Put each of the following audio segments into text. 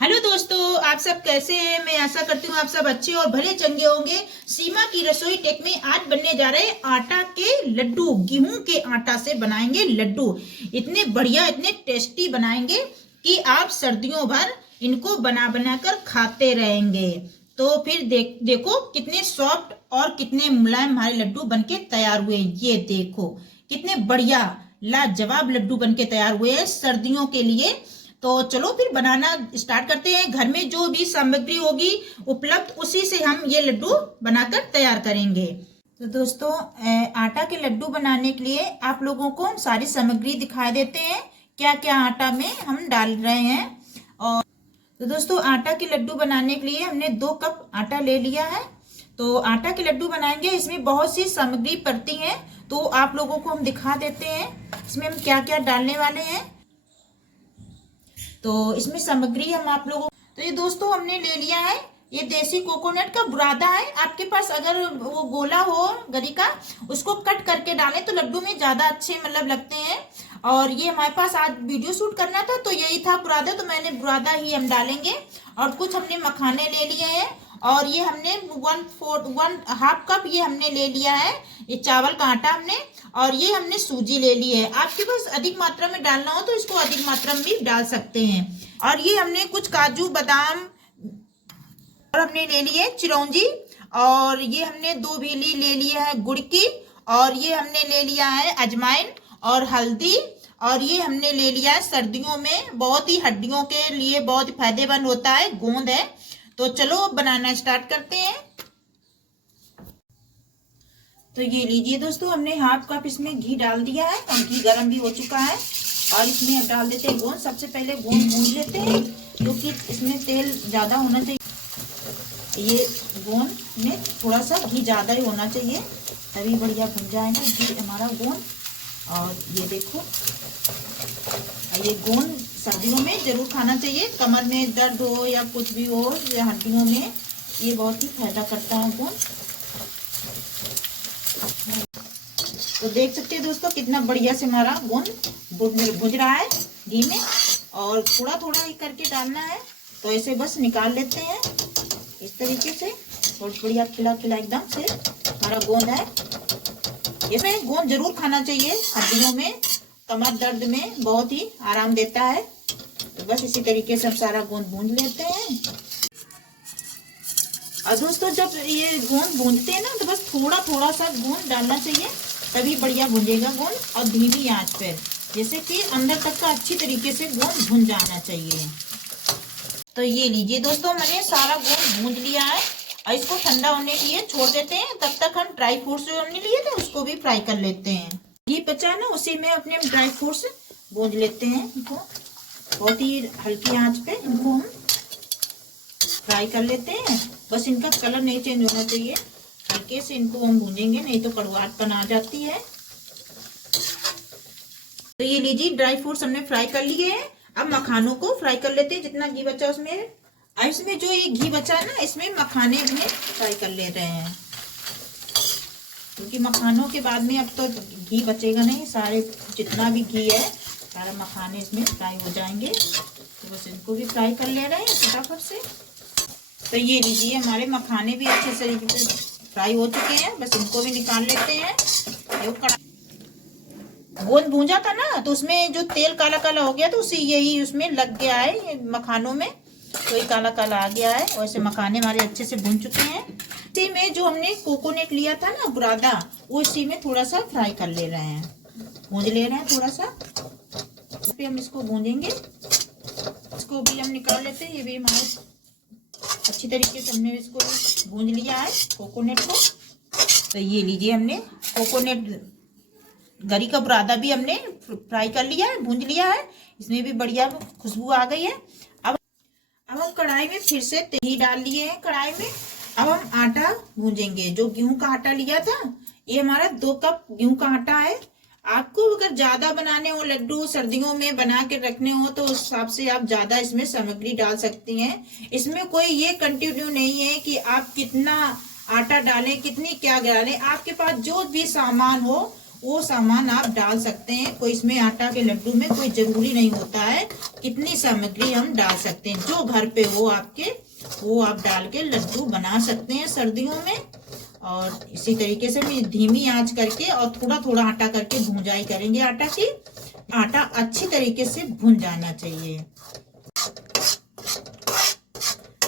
Hello दोस्तों, आप सब कैसे हैं। मैं आशा करती हूँ आप सब अच्छे और भले चंगे होंगे। सीमा की रसोई टेक में आज बनने जा रहे हैं आटा के लड्डू। गेहूं के आटा से बनाएंगे लड्डू। इतने बढ़िया, इतने टेस्टी बनाएंगे कि आप सर्दियों भर इनको बना बना कर खाते रहेंगे। तो फिर देखो कितने सॉफ्ट और कितने मुलायम हमारे लड्डू बनके तैयार हुए। ये देखो कितने बढ़िया लाजवाब लड्डू बनके तैयार हुए हैं सर्दियों के लिए। तो चलो फिर बनाना स्टार्ट करते हैं। घर में जो भी सामग्री होगी उपलब्ध उसी से हम ये लड्डू बनाकर तैयार करेंगे। तो दोस्तों, आटा के लड्डू बनाने के लिए आप लोगों को सारी सामग्री दिखा देते हैं क्या क्या आटा में हम डाल रहे हैं। और तो दोस्तों, आटा के लड्डू बनाने के लिए हमने 2 कप आटा ले लिया है। तो आटा के लड्डू बनाएंगे, इसमें बहुत सी सामग्री पड़ती है, तो आप लोगों को हम दिखा देते हैं इसमें हम क्या क्या डालने वाले हैं। तो इसमें सामग्री हम आप लोगों तो ये दोस्तों हमने ले लिया है, ये देसी कोकोनट का बुरादा है। आपके पास अगर वो गोला हो गरी का, उसको कट करके डालें तो लड्डू में ज्यादा अच्छे मतलब लगते हैं। और ये हमारे पास आज वीडियो शूट करना था तो यही था बुरादा, तो मैंने बुरादा ही हम डालेंगे। और कुछ हमने मखाने ले लिए हैं, और ये हमने 1/2 कप ये हमने ले लिया है ये चावल का आटा हमने। और ये हमने सूजी ले ली है। आपके पास अधिक मात्रा में डालना हो तो इसको अधिक मात्रा में भी डाल सकते हैं। और ये हमने कुछ काजू बादाम और हमने ले लिए चिरौंजी। और ये हमने 2 भीली ले लिया है गुड़ की। और ये हमने ले लिया है अजवाइन और हल्दी। और ये हमने ले लिया है सर्दियों में बहुत ही हड्डियों के लिए बहुत ही फायदेमंद होता है, गोंद है। तो चलो बनाना स्टार्ट करते हैं। तो ये लीजिए दोस्तों, हमने 1/2 कप इसमें घी डाल दिया है और घी गर्म भी हो चुका है। और इसमें अब डाल देते हैं गोंद। सबसे पहले गोंद भून लेते हैं क्योंकि इसमें तेल ज़्यादा होना चाहिए। ये गोंद में थोड़ा सा घी ज़्यादा ही होना चाहिए, तभी बढ़िया भुन जाएगा घी हमारा गोंद। और ये देखो, ये गोंद सर्दियों में जरूर खाना चाहिए। कमर में दर्द हो या कुछ भी हो या हड्डियों में, ये बहुत ही फायदा करता है गोंद। तो देख सकते हैं दोस्तों कितना बढ़िया से हमारा गोंद भुज रहा है घी में। और थोड़ा थोड़ा ही करके डालना है, तो ऐसे बस निकाल लेते हैं इस तरीके से। बहुत बढ़िया खिला खिला एकदम से हमारा गोंद है। इसमें गोंद जरूर खाना चाहिए, हड्डियों में कमर दर्द में बहुत ही आराम देता है। तो बस इसी तरीके से हम सारा गोंद भूंज लेते हैं। और दोस्तों, जब ये गोंद भूंजते हैं ना तो बस थोड़ा थोड़ा सा गोंद डालना चाहिए, तभी बढ़िया भुंजेगा गोंद। और धीमी आंच पर, जैसे कि अंदर तक का अच्छी तरीके से गोंद भुन जाना चाहिए। तो ये लीजिए दोस्तों, मैंने सारा गोंद भूंज लिया है। और इसको ठंडा होने के लिए छोड़ देते हैं। तब तक हम ड्राई फ्रूट्स जो हमने लिए थे उसको भी फ्राई कर लेते हैं। घी बचा है ना, उसी में अपने ड्राई फ्रूट्स भूंज लेते हैं। इनको बहुत ही हल्की आंच पे इनको हम फ्राई कर लेते हैं। बस इनका कलर नहीं चेंज होना चाहिए, हल्के से इनको हम भूनेंगे, नहीं तो कड़वाहटपन आ जाती है। तो ये लीजिए, ड्राई फ्रूट्स हमने फ्राई कर लिए हैं। अब मखानों को फ्राई कर लेते हैं, जितना घी बचा उसमें। और इसमें जो ये घी बचा है ना, इसमें मखाने भी फ्राई कर ले रहे हैं, क्योंकि मखानों के बाद में अब तो घी बचेगा नहीं। सारे जितना भी घी है सारा मखाने इसमें फ्राई हो जाएंगे। तो बस इनको भी फ्राई कर ले रहे हैं फटाफट से। तो ये लीजिए, हमारे मखाने भी अच्छे तरीके से फ्राई हो चुके हैं। बस इनको भी निकाल लेते हैं। गोंद भूंजा था ना, तो उसमें जो तेल काला काला हो गया, तो उसी यही उसमें लग गया है मखानों में, तो ये काला काला आ गया है। वैसे मखाने हमारे अच्छे से भून चुके हैं। इसी में जो हमने कोकोनट लिया था ना बुरादा, वो इसी में थोड़ा सा फ्राई कर ले रहे हैं, भूंज ले रहे हैं थोड़ा सा। फिर हम इसको भूंजेंगे, इसको भी हम निकाल लेते हैं। ये भी हमारे अच्छी तरीके से हमने इसको भूंज लिया है कोकोनट को। तो ये लीजिए, हमने कोकोनट गरी का बुरादा भी हमने फ्राई कर लिया है, भूंज लिया है। इसमें भी बढ़िया खुशबू आ गई है। अब हम कढ़ाई में फिर से घी डाल लिए हैं कढ़ाई में। अब हम आटा भूंजेंगे। जो गेहूं का आटा लिया था, ये हमारा 2 कप गेहूं का आटा है। आपको अगर ज्यादा बनाने हो लड्डू, सर्दियों में बना के रखने हो, तो उस हिसाब से आप ज्यादा इसमें सामग्री डाल सकती हैं। इसमें कोई ये कंटिन्यू नहीं है कि आप कितना आटा डालें, कितनी क्या डालें। आपके पास जो भी सामान हो वो सामान आप डाल सकते हैं। कोई इसमें आटा के लड्डू में कोई जरूरी नहीं होता है, कितनी सामग्री हम डाल सकते हैं, जो घर पे हो आपके वो आप डाल के लड्डू बना सकते हैं सर्दियों में। और इसी तरीके से हम धीमी आंच करके और थोड़ा थोड़ा आटा करके भूंजाई करेंगे आटा की। आटा अच्छी तरीके से भुन जाना चाहिए।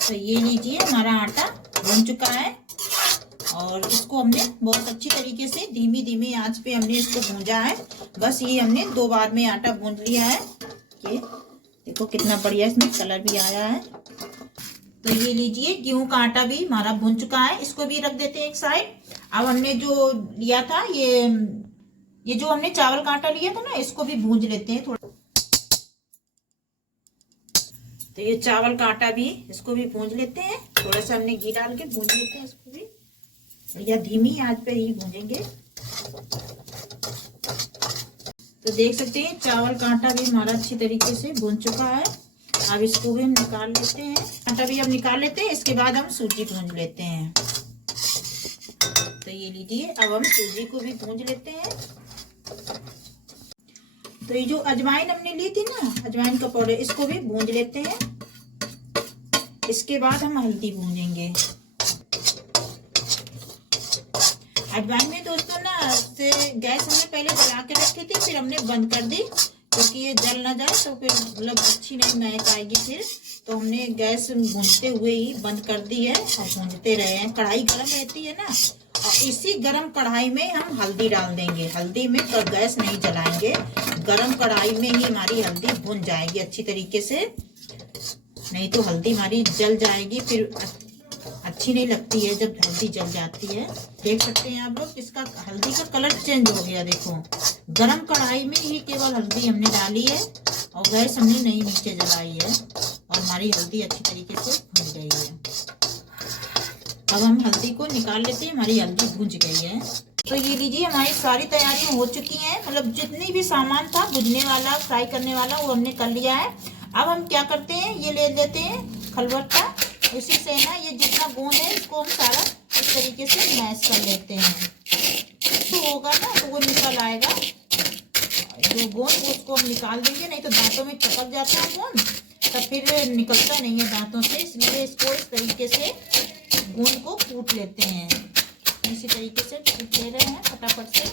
तो ये लीजिए हमारा आटा भुन चुका है और इसको हमने बहुत अच्छी तरीके से धीमी धीमी आंच पे हमने इसको भूंजा है। बस ये हमने 2 बार में आटा भून लिया है। ये देखो कितना बढ़िया इसमें कलर भी आया है। तो ये लीजिए गेहूं का आटा भी हमारा भुन चुका है, इसको भी रख देते हैं एक साइड। अब हमने जो लिया था ये जो हमने चावल का आटा लिया था ना, इसको भी भूंज लेते हैं थोड़ा। तो ये चावल का आटा भी इसको भी भूंज लेते हैं, थोड़ा सा हमने घी डाल के भूंज लेते हैं इसको भी, या धीमी आंच पे ही भूनेंगे। तो देख सकते हैं चावल का आटा भी हमारा अच्छी तरीके से भून चुका है। अब इसको भी हम निकाल लेते हैं, आटा भी हम निकाल लेते हैं। इसके बाद हम सूजी भून लेते हैं। तो ये लीजिए अब हम सूजी को भी भून लेते हैं। तो ये जो अजवाइन हमने ली थी ना, अजवाइन का पाउडर, इसको भी भून लेते हैं। इसके बाद हम हल्दी भूनेंगे। अजवाइन में दोस्तों ना गैस हमने पहले जला के रखी थी, फिर हमने बंद कर दी क्योंकि ये जल ना जाए तो फिर मतलब अच्छी नहीं महक आएगी फिर। तो हमने गैस भूनते हुए ही बंद कर दी है और भूनते रहे हैं। कढ़ाई गर्म रहती है ना, और इसी गरम कढ़ाई में हम हल्दी डाल देंगे। हल्दी में तो गैस नहीं जलाएंगे, गरम कढ़ाई में ही हमारी हल्दी भुन जाएगी अच्छी तरीके से, नहीं तो हल्दी हमारी जल जाएगी, फिर अच्छी नहीं लगती है जब हल्दी जल जाती है। देख सकते हैं आप लोग, इसका हल्दी का कलर चेंज हो गया। देखो गरम कढ़ाई में ही केवल हल्दी हमने डाली है और गैस हमने नहीं नीचे जलाई है और हमारी हल्दी अच्छी तरीके से भुन गई है। अब हम हल्दी को निकाल लेते हैं, हमारी हल्दी भुज गई है। तो ये लीजिए हमारी सारी तैयारियां हो चुकी हैं, मतलब जितनी भी सामान था भुजने वाला फ्राई करने वाला वो हमने कर लिया है। अब हम क्या करते हैं, ये ले लेते हैं खलबत्ता, उसी से ना ये जितना गोंद है इसको हम सारा इस तरीके से मैश कर लेते हैं। तो होगा ना तो वो निकल आएगा जो गोंद, उसको हम निकाल देंगे, नहीं तो दांतों में चिपक जाता है गोंद, तब फिर निकलता नहीं है दांतों से। इसलिए इसको इस तरीके से गोंद को कूट लेते हैं। इसी तरीके से कूट ले रहे हैं फटाफट से।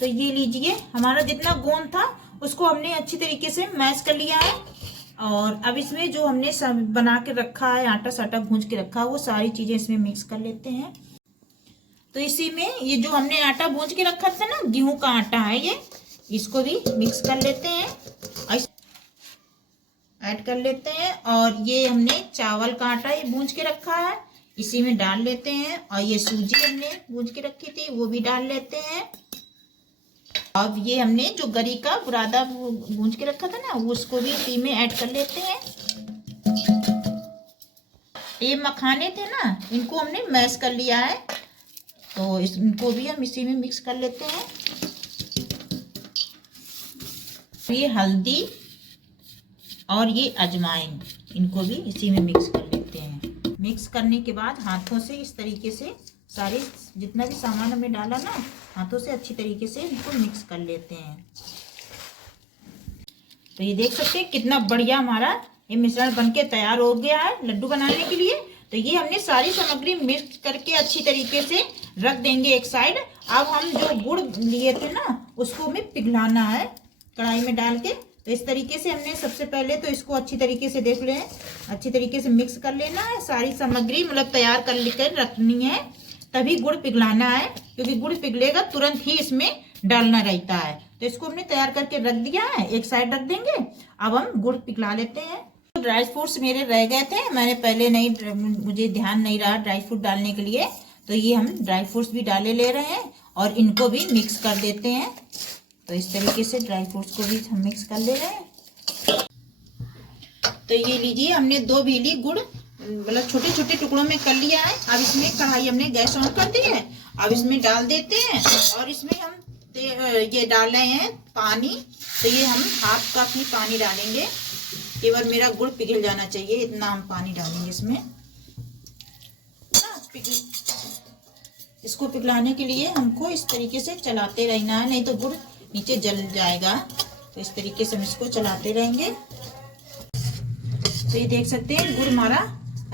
तो ये लीजिए हमारा जितना गोंद था उसको हमने अच्छी तरीके से मैश कर लिया है। और अब इसमें जो हमने सब बना के रखा है, आटा साटा भूंज के रखा है, वो सारी चीजें इसमें मिक्स कर लेते हैं। तो इसी में ये जो हमने आटा भूंज के रखा था ना, गेहूं का आटा है ये, इसको भी मिक्स कर लेते हैं, ऐड कर लेते हैं। और ये हमने चावल का आटा ये भूंज के रखा है, इसी में डाल लेते हैं। और ये सूजी हमने भूंज के रखी थी वो भी डाल लेते हैं। अब ये हमने जो गरी का बुरादा भूंज के रखा था ना, उसको भी इसी में ऐड कर लेते हैं। ये मखाने थे ना, इनको हमने मैश कर लिया है, तो इनको भी हम इसी में मिक्स कर लेते हैं। ये हल्दी और ये अजवाइन, इनको भी इसी में मिक्स कर लेते हैं। मिक्स करने के बाद हाथों से इस तरीके से सारे जितना भी सामान हमने डाला ना, हाथों से अच्छी तरीके से इनको मिक्स कर लेते हैं। तो ये देख सकते हैं कितना बढ़िया हमारा ये मिश्रण बनके तैयार हो गया है लड्डू बनाने के लिए। तो ये हमने सारी सामग्री मिक्स करके अच्छी तरीके से रख देंगे एक साइड। अब हम जो गुड़ लिए थे ना, उसको हमें पिघलाना है कढ़ाई में डाल के। तो इस तरीके से हमने सबसे पहले तो इसको अच्छी तरीके से देख लें, अच्छी तरीके से मिक्स कर लेना है। सारी सामग्री मतलब तैयार कर लेकर रखनी है, तभी गुड़ पिघलाना है, क्योंकि गुड़ पिघलेगा तुरंत ही इसमें डालना रहता है। तो इसको हमने तैयार करके रख दिया है, एक साइड रख देंगे। अब हम गुड़ पिघला लेते हैं। तो ड्राई फ्रूट्स मेरे रह गए थे, मैंने पहले नहीं, मुझे ध्यान नहीं रहा ड्राई फ्रूट डालने के लिए, तो ये हम ड्राई फ्रूट्स भी डाले ले रहे हैं और इनको भी मिक्स कर देते हैं। तो इस तरीके से ड्राई फ्रूट्स को भी हम मिक्स कर ले रहे हैं। तो ये लीजिए हमने 2 भेली गुड़ मतलब छोटे छोटे टुकड़ों में कर लिया है। अब इसमें कढ़ाई हमने गैस ऑन कर दी है, अब इसमें डाल देते हैं। और इसमें हम ये डाल रहे हैं पानी। तो ये हम हाफ कप ही पानी डालेंगे, केवल मेरा गुड़ पिघल जाना चाहिए, इतना हम पानी डालेंगे इसमें। इसको पिघलाने के लिए हमको इस तरीके से चलाते रहना है, नहीं तो गुड़ नीचे जल जाएगा। तो इस तरीके से हम इसको चलाते रहेंगे। तो ये देख सकते हैं गुड़ हमारा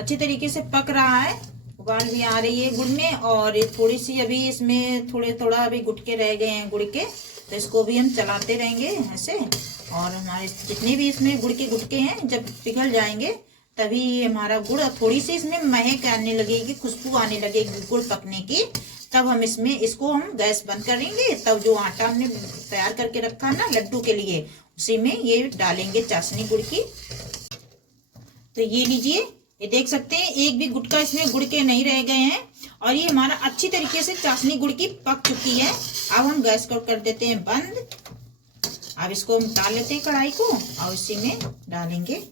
अच्छी तरीके से पक रहा है, उबाल भी आ रही है गुड़ में। और थोड़ी सी अभी इसमें थोड़ा अभी गुटके रह गए हैं गुड़ के, तो इसको भी हम चलाते रहेंगे ऐसे। और हमारे जितने भी इसमें गुड़ के गुटके हैं जब पिघल जाएंगे तभी हमारा गुड़ थोड़ी सी इसमें महक आने लगेगी, खुशबू आने लगेगी गुड़ पकने की, तब हम इसको हम गैस बंद करेंगे। तब जो आटा हमने तैयार करके रखा ना लड्डू के लिए, उसी में ये डालेंगे चाशनी गुड़ की। तो ये लीजिए, ये देख सकते हैं एक भी गुटका इसमें गुड़ के नहीं रह गए हैं और ये हमारा अच्छी तरीके से चाशनी गुड़ की पक चुकी है। अब हम गैस को कर देते हैं बंद। अब इसको हम डाल लेते हैं कढ़ाई को और इसी में डालेंगे।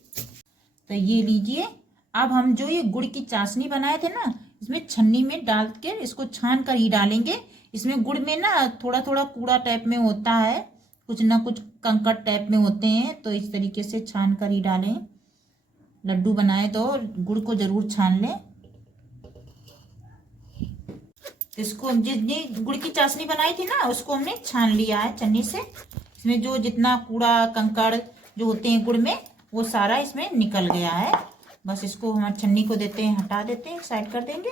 तो ये लीजिए, अब हम जो ये गुड़ की चाशनी बनाए थे ना, इसमें छन्नी में डाल के इसको छान कर ही डालेंगे। इसमें गुड़ में ना थोड़ा थोड़ा कूड़ा टाइप में होता है, कुछ ना कुछ कंकड़ टाइप में होते हैं, तो इस तरीके से छान कर ही डालें। लड्डू बनाए तो गुड़ को जरूर छान लें। इसको जितनी गुड़ की चाशनी बनाई थी ना उसको हमने छान लिया है छन्नी से। इसमें जो जितना कूड़ा कंकड़ जो होते हैं गुड़ में वो सारा इसमें निकल गया है। बस इसको हम छन्नी को देते हैं, हटा देते हैं, साइड कर देंगे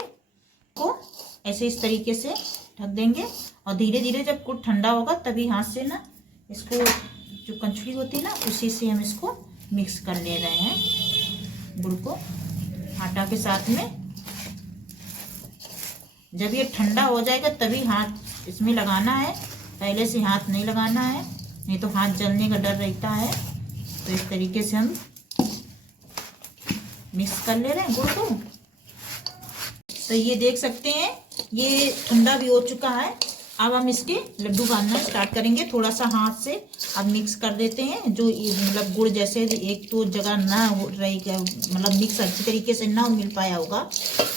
को ऐसे इस तरीके से ढक देंगे। और धीरे धीरे जब गुड़ ठंडा होगा तभी हाथ से ना इसको जो कंचुली होती है ना उसी से हम इसको मिक्स कर ले रहे हैं गुड़ को आटा के साथ में। जब ये ठंडा हो जाएगा तभी हाथ इसमें लगाना है, पहले से हाथ नहीं लगाना है, नहीं तो हाथ जलने का डर रहता है। तो इस तरीके से हम मिक्स कर ले रहे हैं गुड़ को। तो ये देख सकते हैं ये ठंडा भी हो चुका है। अब हम इसके लड्डू बांधना स्टार्ट करेंगे। थोड़ा सा हाथ से अब मिक्स कर देते हैं, जो मतलब गुड़ जैसे एक तो जगह ना हो रहेगा, मतलब मिक्स अच्छी तरीके से ना मिल पाया होगा,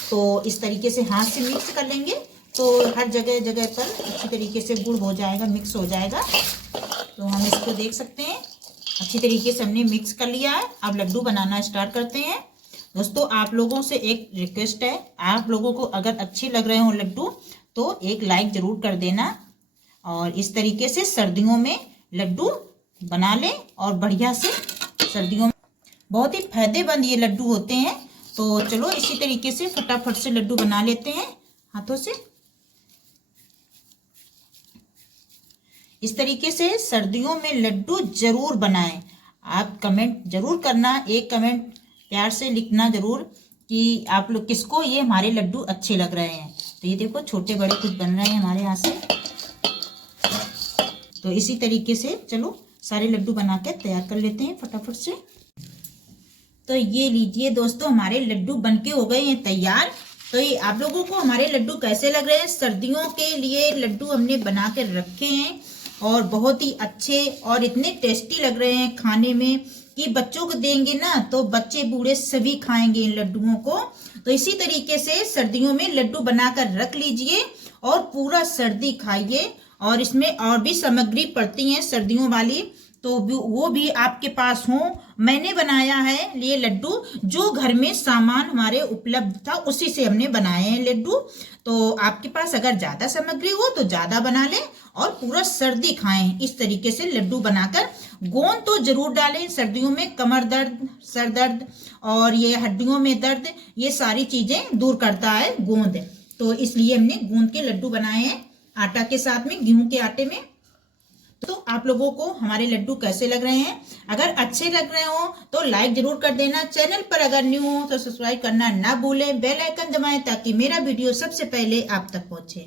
तो इस तरीके से हाथ से मिक्स कर लेंगे तो हर जगह जगह पर अच्छी तरीके से गुड़ हो जाएगा, मिक्स हो जाएगा। तो हम इसको देख सकते हैं अच्छी तरीके से हमने मिक्स कर लिया है। अब लड्डू बनाना स्टार्ट करते हैं। दोस्तों आप लोगों से एक रिक्वेस्ट है, आप लोगों को अगर अच्छे लग रहे हो लड्डू तो एक लाइक जरूर कर देना। और इस तरीके से सर्दियों में लड्डू बना लें और बढ़िया से, सर्दियों में बहुत ही फायदेमंद ये लड्डू होते हैं। तो चलो इसी तरीके से फटाफट से लड्डू बना लेते हैं हाथों से। इस तरीके से सर्दियों में लड्डू जरूर बनाएं। आप कमेंट जरूर करना, एक कमेंट प्यार से लिखना जरूर कि आप लोग किसको ये हमारे लड्डू अच्छे लग रहे हैं। तो ये देखो छोटे बड़े कुछ बन रहे हैं हमारे यहाँ से। तो इसी तरीके से चलो सारे लड्डू बना के तैयार कर लेते हैं फटाफट से। तो ये लीजिए दोस्तों, हमारे लड्डू बनके हो गए हैं तैयार। तो ये आप लोगों को हमारे लड्डू कैसे लग रहे हैं? सर्दियों के लिए लड्डू हमने बना के रखे हैं और बहुत ही अच्छे और इतने टेस्टी लग रहे हैं खाने में कि बच्चों को देंगे ना तो बच्चे बूढ़े सभी खाएंगे इन लड्डुओं को। तो इसी तरीके से सर्दियों में लड्डू बनाकर रख लीजिए और पूरा सर्दी खाइए। और इसमें और भी सामग्री पड़ती हैं सर्दियों वाली, तो वो भी आपके पास हो। मैंने बनाया है ये लड्डू, जो घर में सामान हमारे उपलब्ध था उसी से हमने बनाए हैं लड्डू। तो आपके पास अगर ज़्यादा सामग्री हो तो ज़्यादा बना लें और पूरा सर्दी खाएं इस तरीके से लड्डू बनाकर। गोंद तो जरूर डालें, सर्दियों में कमर दर्द, सर दर्द और ये हड्डियों में दर्द, ये सारी चीज़ें दूर करता है गोंद। तो इसलिए हमने गोंद के लड्डू बनाए हैं आटा के साथ में, गेहूं के आटे में। तो आप लोगों को हमारे लड्डू कैसे लग रहे हैं? अगर अच्छे लग रहे हो तो लाइक जरूर कर देना। चैनल पर अगर न्यू हो तो सब्सक्राइब करना ना भूलें, बेल आइकन दबाएं ताकि मेरा वीडियो सबसे पहले आप तक पहुंचे।